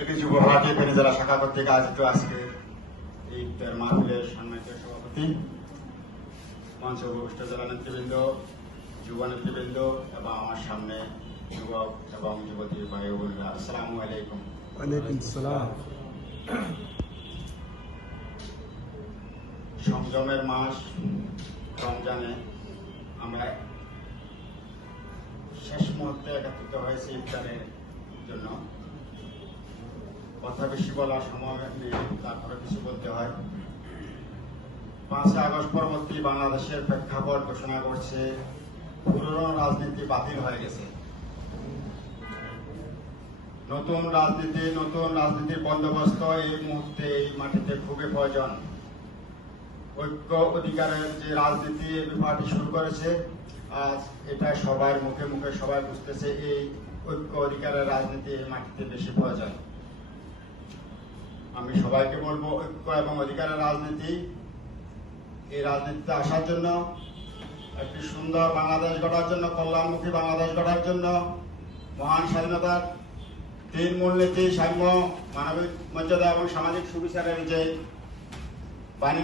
AB যুব ভারতী ফেনী জেলা শাখা কর্তৃক আয়োজিত আজকে এই ইফতার মাহফিলের সম্মানিত সভাপতি, মঞ্চ উপবিষ্ট জেলা নেতৃবৃন্দ, যুব নেতৃবৃন্দ এবং আমার সামনে যুবক এবং যুবতী ভাই বোনেরা, আসসালামু আলাইকুম। ওয়ালাইকুম আসসালাম। সংযমের মাস রমজানে আমরা শেষ মুহূর্তে একত্রিত হয়েছি ইফতারের জন্য। কথা বেশি বলার সময় নেই, তারপরে কিছু বলতে হয়। 5 আগস্ট পরবর্তী বাংলাদেশের প্রেক্ষাপট ঘোষণা করছে পুরনো রাজনীতি বাতিল হয়ে গেছে। নতুন রাজনীতির বন্দোবস্ত এই মুহূর্তে এই মাটিতে খুবই প্রয়োজন। ঐক্য অধিকারের যে রাজনীতি এবি পার্টি শুরু করেছে, আজ এটা সবার মুখে মুখে সবাই বুঝতেছে এই ঐক্য অধিকারের রাজনীতি এই মাটিতে বেশি প্রয়োজন। আমি সবাইকে বলবো, ঐক্য এবং অধিকারের রাজনীতি, এই রাজনীতিতে আসার জন্য, একটি সুন্দর বাংলাদেশ গড়ার জন্য, কল্যাণমুখী বাংলাদেশ গড়ার জন্য, মহান স্বাধীনতার 3 মূলনীতি সাম্য, মানবিক মর্যাদা এবং সামাজিক সুবিচারের যে বাণী